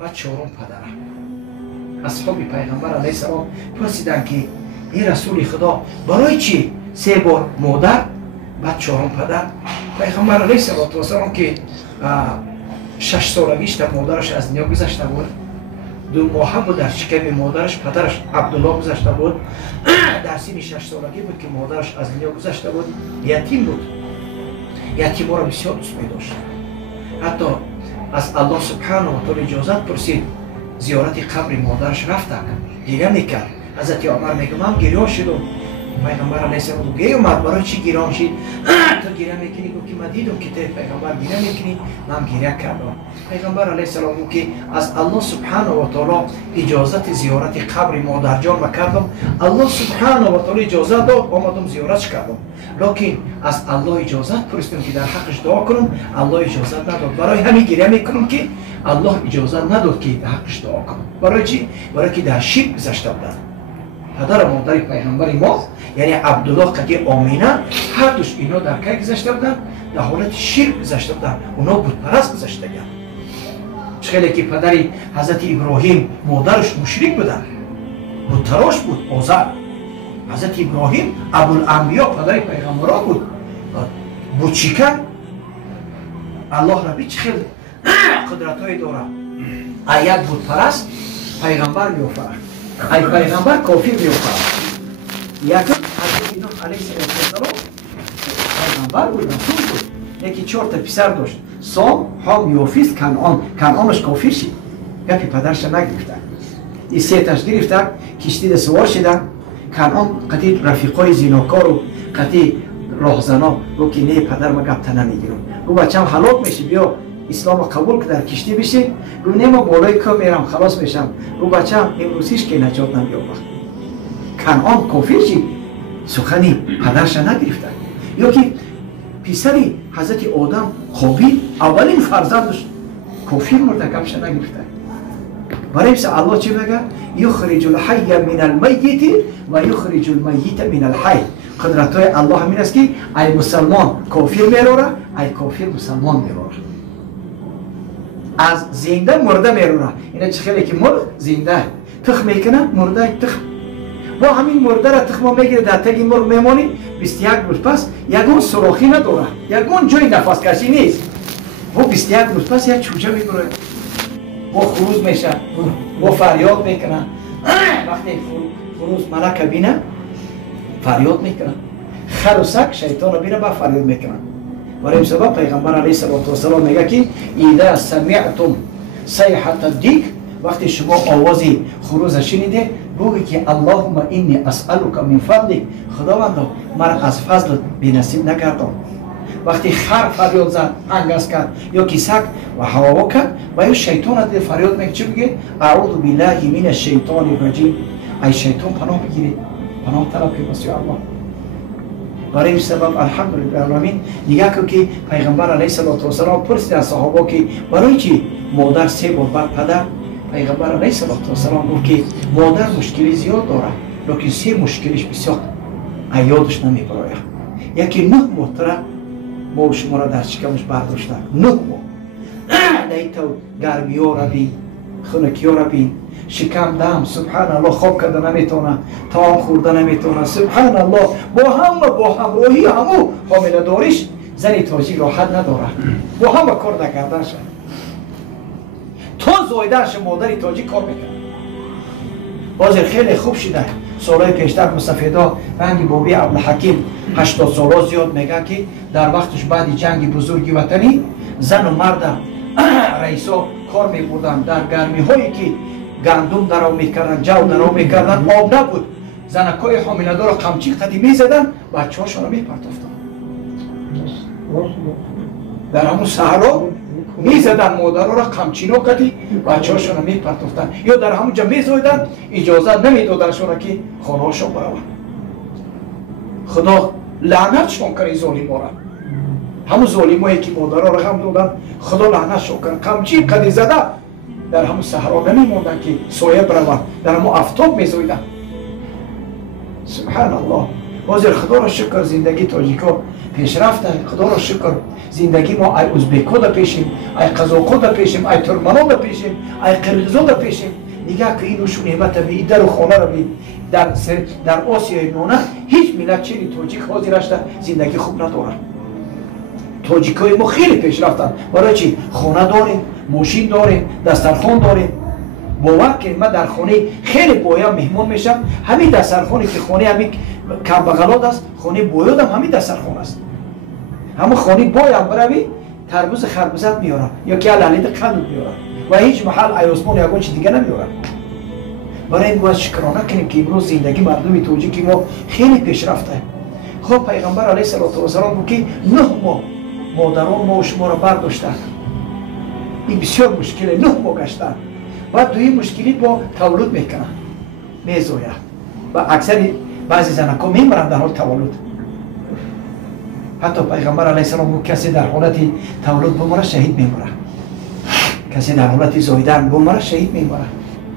و چهارم پدر. اصحاب پیغمبر علیه السلام پرسیدند که این رسول خدا برای چی 3 بار مادر بعد چهارم پدر؟ پیغمبر علیه السلام که 6 سالگیش در مادرش از دنیا گذشته بود، 2 ماه بود در شکم مادرش، پدرش عبدالله گذشته بود، در سن 6 سالگی بود که مادرش از دنیا گذشته بود، یتیم بود. یتیما را بسیار دوست می داشت. حتی از الله سبحانه و تعالی اجازت پرسید زیارت قبر مادرش رفته، گریه میکرد. حضرت عمر میگه من گریان شدم. پیغمبر علیه السلام گفت عمر برای چی گریان شد؟ تو گریه میکنی؟ گفت که من دیدم که تو پیغمبر گریه میکنی، من گریه کردم. پیغمبر علیه السلام گفت که از الله سبحانه و تعالی اجازت زیارت قبر مادر جان کردم. الله سبحانه و تعالی اجازت داد، آمدم زیارتش کردم. لکن از الله اجازت پرسیدم که در حقش دعا کنم، الله اجازت نداد. برای همین گریه میکنم که الله اجازت نداد که در حقش دعا کنم. برای چی؟ برای که در شرک گذشته بودند. پدر و مادر پیغمبر ما یعنی عبدالله قدی آمینه هر دوش اینا در کی گذشته بودن؟ در حالت شرک گذشته بودن. اونا بت پرست گذشته بودن. خیلی که پدر حضرت ابراهیم مادرش مشرک بودن، بت تراش بود، آزر. حضرت ابراهیم ابوالانبیا پدر پیغمبران بود، بت شکن. الله ربی چه خیلی قدرت‌های داره. یک بت پرست پیغمبر می‌آفرد، ای پیغمبر کافر می‌آفرد. یکی حضرت نوح علیه السلام پیغمبر بود، رسول بود. یکی 4 تا پسر داشت، سام، حام، یافیس، کنعان. کنعانش کافر شد، گپی پدرش نگرفتن. این 3 تاش گرفتن، کشتی سوار شدن. کنعان قطعی رفیقای زیناکار و قطعی راهزنا گفت که نه پدر ما گپ نمیگیرم. گفت بچه‌م هلاک میشه، بیا اسلام قبول که در کشتی بشه. گفت نه ما بالای کوه میرم خلاص میشم. گفت بچه‌م امروزیش که نجات نمی‌یابد. کنعان کافر شد، سخنی پدرش نگرفتن. یا که پسری حضرت آدم قابیل اولین فرزندش کافر مرده، گپش نگرفتن. برای مثل الله چی میگه؟ یخرج الحی من المیت و یخرج المیت من الحی. قدرت های الله همین است که ای مسلمان کافر میروره، ای کافر مسلمان میروره. از زنده مرده میروره. اینه چه خیلی که مرد زنده تخم میکنه، مرده تخم. با همین مرده را تخم میگیره در تگ مرغ میمانی. 21 روز پس یگون سوراخی نداره، یگون جای نفس کشی نیست. و 21 روز پس یک چوچه میبره، با خروز میشه، با فریاد میکنه. وقتی خروز ملک بینه فریاد میکنه، خر و سگ شیطان رو بینه با فریاد میکنه. برای این سبب پیغمبر علیه السلام میگه که اذا سمعتم صیحة الدیک، وقتی شما آواز خروز شنیده بگویید که اللهم انی اسألک من فضلک، خداوندا مرا از فضل بی‌نصیب نگردان. وقتی خر فریاد زد، هنگس کرد یا کی سگ و هوا کرد و یا شیطان دید فریاد میگه چی بگه؟ اعوذ بالله من الشیطان الرجیم. ای شیطان پناه بگیرید، پناه طلب که بس یا الله. برای این سبب الحمدلله العالمین دیگه که پیغمبر علیه السلام پرسید از صحابه که برای چی مادر 3 بار بعد پدر؟ پیغمبر علیه السلام گفت که مادر مشکلی زیاد داره، لیکن 3 مشکلش بسیار یادش نمیبره. یکی 9 ماه ما شما را در شکمش برداشتن. 9 ماه دیتا گرمی ها را بین، خنکی ها را بین، شکم دم، سبحان الله خواب کرده نمیتونه، طعام خورده نمیتونه، سبحان الله با همراهی همو حامله داریش زنی تاجیک راحت نداره، با همه کار نکردن شد. تا زایدهش مادری تاجیک کار میکنه. بازی خیلی خوب شده. سالهای پیشتر مستفیدا بنگ بابی عبدالحکیم 80 ساله زیاد میگه که در وقتش بعد جنگ بزرگی وطنی زن و مرد رئیسا کار میبردن در گرمی هایی که گندم درو میکردن، جو درو میکردن، آب نبود. زنکای حامله دار قمچی قدی میزدن، بچه هاشون رو میپرتافتن در همون صحرا میزدن، مادرها را قمچینو قدی بچه هاشون رو میپرتافتن یا در همونجا میزایدن، اجازه نمیدادن شون که خانه هاشون برون. خدا لعنتشون کنه ظالم را. همون ظالم هایی که مادرها را هم دادن خدا لعنتشون کنه. قمچی قدی زده در همون صحرا نمیموندن که سایه برون، در همون آفتاب میزایدن. سبحان الله. بازر خدا را شکر زندگی تاجیکا پیشرفت خدا را شکر زندگی ما ای ازبکو دا پیشیم ای قزاقو دا پیشیم ای ترکمنو دا پیشیم ای قرقیزو دا پیشیم نگاه که اینوشو نعمت بی در و خانه را بی در آسیای نونه هیچ ملت چیلی توجیک حاضر اشته زندگی خوب ندارن توجیکای ما خیلی پیش رفتن برای چی؟ خانه داریم ماشین داریم دسترخوان داریم باور که من در خانه خیلی بایا مهمون میشم همین دسترخوانی که خانه همین کمبغلات است خانه بایادم همین دسترخوان است همه خانه بایم بروی تربوز خربوزت میارم یا که علالید قند میارم و هیچ محل ایاسمان یگون چی دیگه نمیارم برای این باید شکرانه کنیم که امروز زندگی مردم توجیکی ما خیلی پیش رفته خب پیغمبر علیه السلام بود که 9 ماه مادران ما و شما را برداشتن این بسیار مشکله 9 ماه گشتن و دوی مشکلی با تولد میکنن میزویه و اکثر بعضی زنکا میمرن در حال تولد حتی پیغمبر علیه السلام بود کسی در حالت تولد بمره شهید میمره کسی در حالت زایدن بمره شهید میمره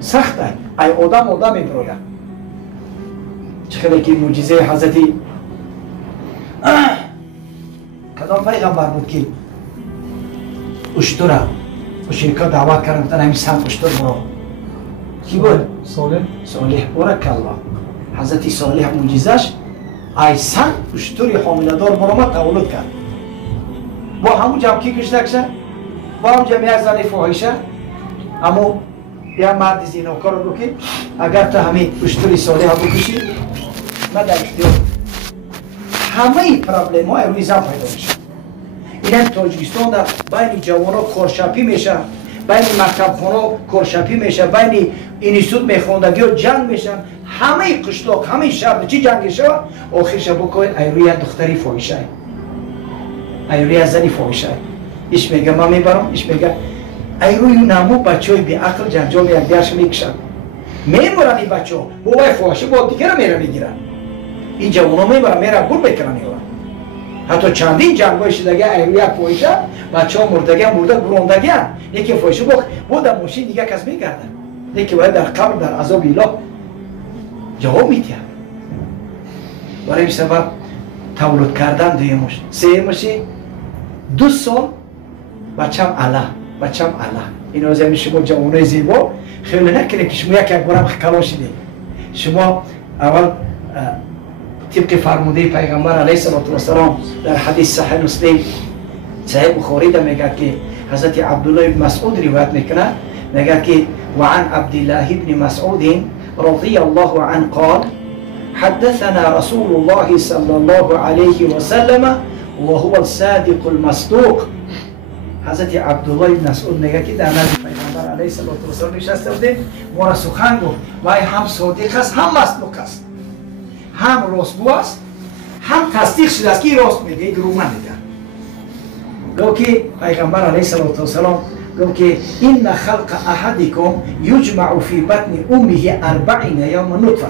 سخته ای آدم میبراید چخیلی که معجزه حضرتی کدام پیغمبر بود که اشتره شرکت دعوت کردن گفتن همین سمت اشتر برو کی بود؟ صالح بارک الله حضرت صالح معجزش ای سمت اشتری حاملدار برو تولد کرد با همون جمع کی کشته کشه با همون جمع یک زن فاحشه اما یا مرد زیناکار رو که اگر تو همین اشتری صالح بکشی من در اختیار همه پرابلم های روی زن پیدا میشه این تاجیکستان در بین جوان ها کارشپی میشه بین مکتب خانه کارشپی میشه بین اینستیتوت میخوندگی ها جنگ میشن همه قشلاق همه شهر چی جنگ شد آخرش بکنید ای روی دختری فاحشه ای روی زنی فاحشه ایش میگه من میبرم ایش میگه ای روی نمو بچه های بی عقل جنجال یک دیرش میکشن میمورن این بچه ها بابای فاحشه با دیگر میره میگیرن این جوان ها میبرن میره گل بکنن حتی چندین جنگای شدگی ایروی یک فاحشه بچه ها مردگی مرده گروندگی یکی فاحشه بود در ماشین دیگه کس میگردن یکی باید در قبر در عذاب اله جواب میتیم برای این سبب تولد کردن دویمش سیمشی 2 سال بچم علا این از همین شما جوانای زیبا خیلی نکنه که شما یک بارم کلا شده شما اول طبق فرموده پیغمبر علیه السلام در حدیث صحیح مسلم صحیح بخاری ده میگه که حضرت عبدالله بن مسعود روایت میکنه میگه که وعن عبدالله بن مسعود رضی الله عنه قال حدثنا رسول الله صلی الله علیه وسلم وهو الصادق المصدوق حضرت عبدالله بن مسعود میگه که در نزد پیغمبر علیه السلام نشسته بوده ما را سخن گفت و هم صادق است هم مصدوق است هم راستگو است هم تصدیق شده است که این راست میگه این دروغ نمیگه گفت که پیغمبر علیه السلام گفت که این خلق احدکم یجمع فی بطن امه 40 یوما نطفه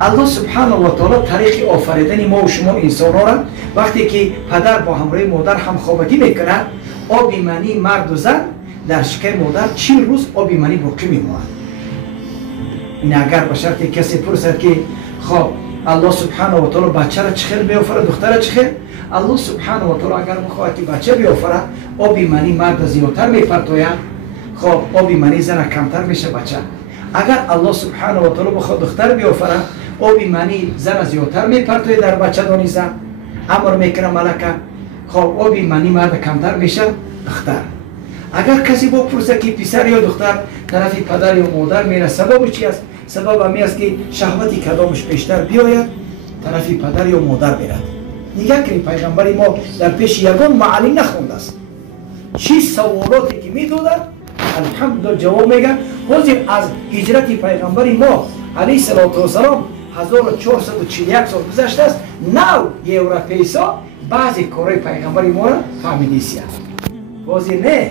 الله سبحانه و تعالی طریق آفریدن ما و شما انسان ها را وقتی که پدر با همراه مادر هم خوابگی میکنه آب منی مرد و زن در شکم مادر 40 روز آب منی باقی میماند این اگر به شرط کسی پرسد که خب الله سبحانه و تعالی بچه را چخیر بیافره دختر را چخیر الله سبحانه و تعالی اگر بخواهد که بچه بیافره آب منی مرد زیادتر میپرتوید خب آب منی زن کمتر میشه بچه اگر الله سبحانه و تعالی بخواد دختر بیافره آب منی زن زیادتر میپرتوید در بچه دانی زن امر میکنه ملکه خب آب منی مرد کمتر میشه دختر اگر کسی بپرسه که پسر یا دختر طرف پدر یا مادر میره سبب چی است سبب همی است که شهوتی کدامش بیشتر بیاید طرف پدر یا مادر میرد نگاه کنید پیغمبر ما در پیش یگان معلم نخونده است چی سوالاتی که میدادن الحمدلله جواب میگن حاضر از هجرت پیغمبر ما علیه السلام 1441 سال گذشته است نو یوروپیسا بعضی کارهای پیغمبر ما را فهمیدیسیه واضح نه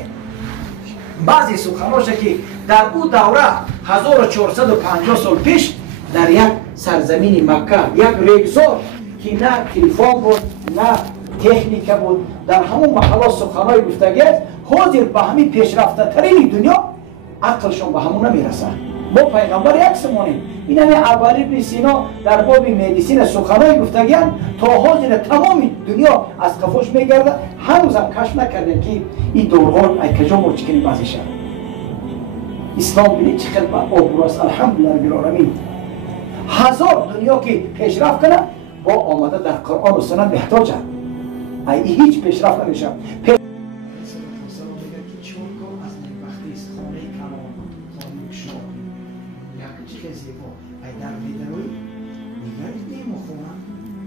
بعضی سخناش که در او دوره 1450 سال پیش در یک سرزمین مکه یک ریگزار که نه تلفن بود نه تکنیک بود در همون محله سخنای گفتگی حاضر به همین پیشرفته ترین دنیا عقلشون به همون نمیرسه با پیغمبر یک سمانیم. این همه عبالی ابن سینا در باب مدیسین سخنای گفتگیان تا حاضر تمام دنیا از قفوش میگرده، هنوز هم کشف نکردن که این دوران ای کجا مرچکنی بازی شد. اسلام بینید چه خیلی آبرو است. الحمدلله رب العالمین. هزار دنیا که پیشرفت کنه با آمده در قرآن و سنت محتاجه. ای هیچ پیشرفت نمیشه. چه زیبا ای در بیدروی نگرد نیم و خونم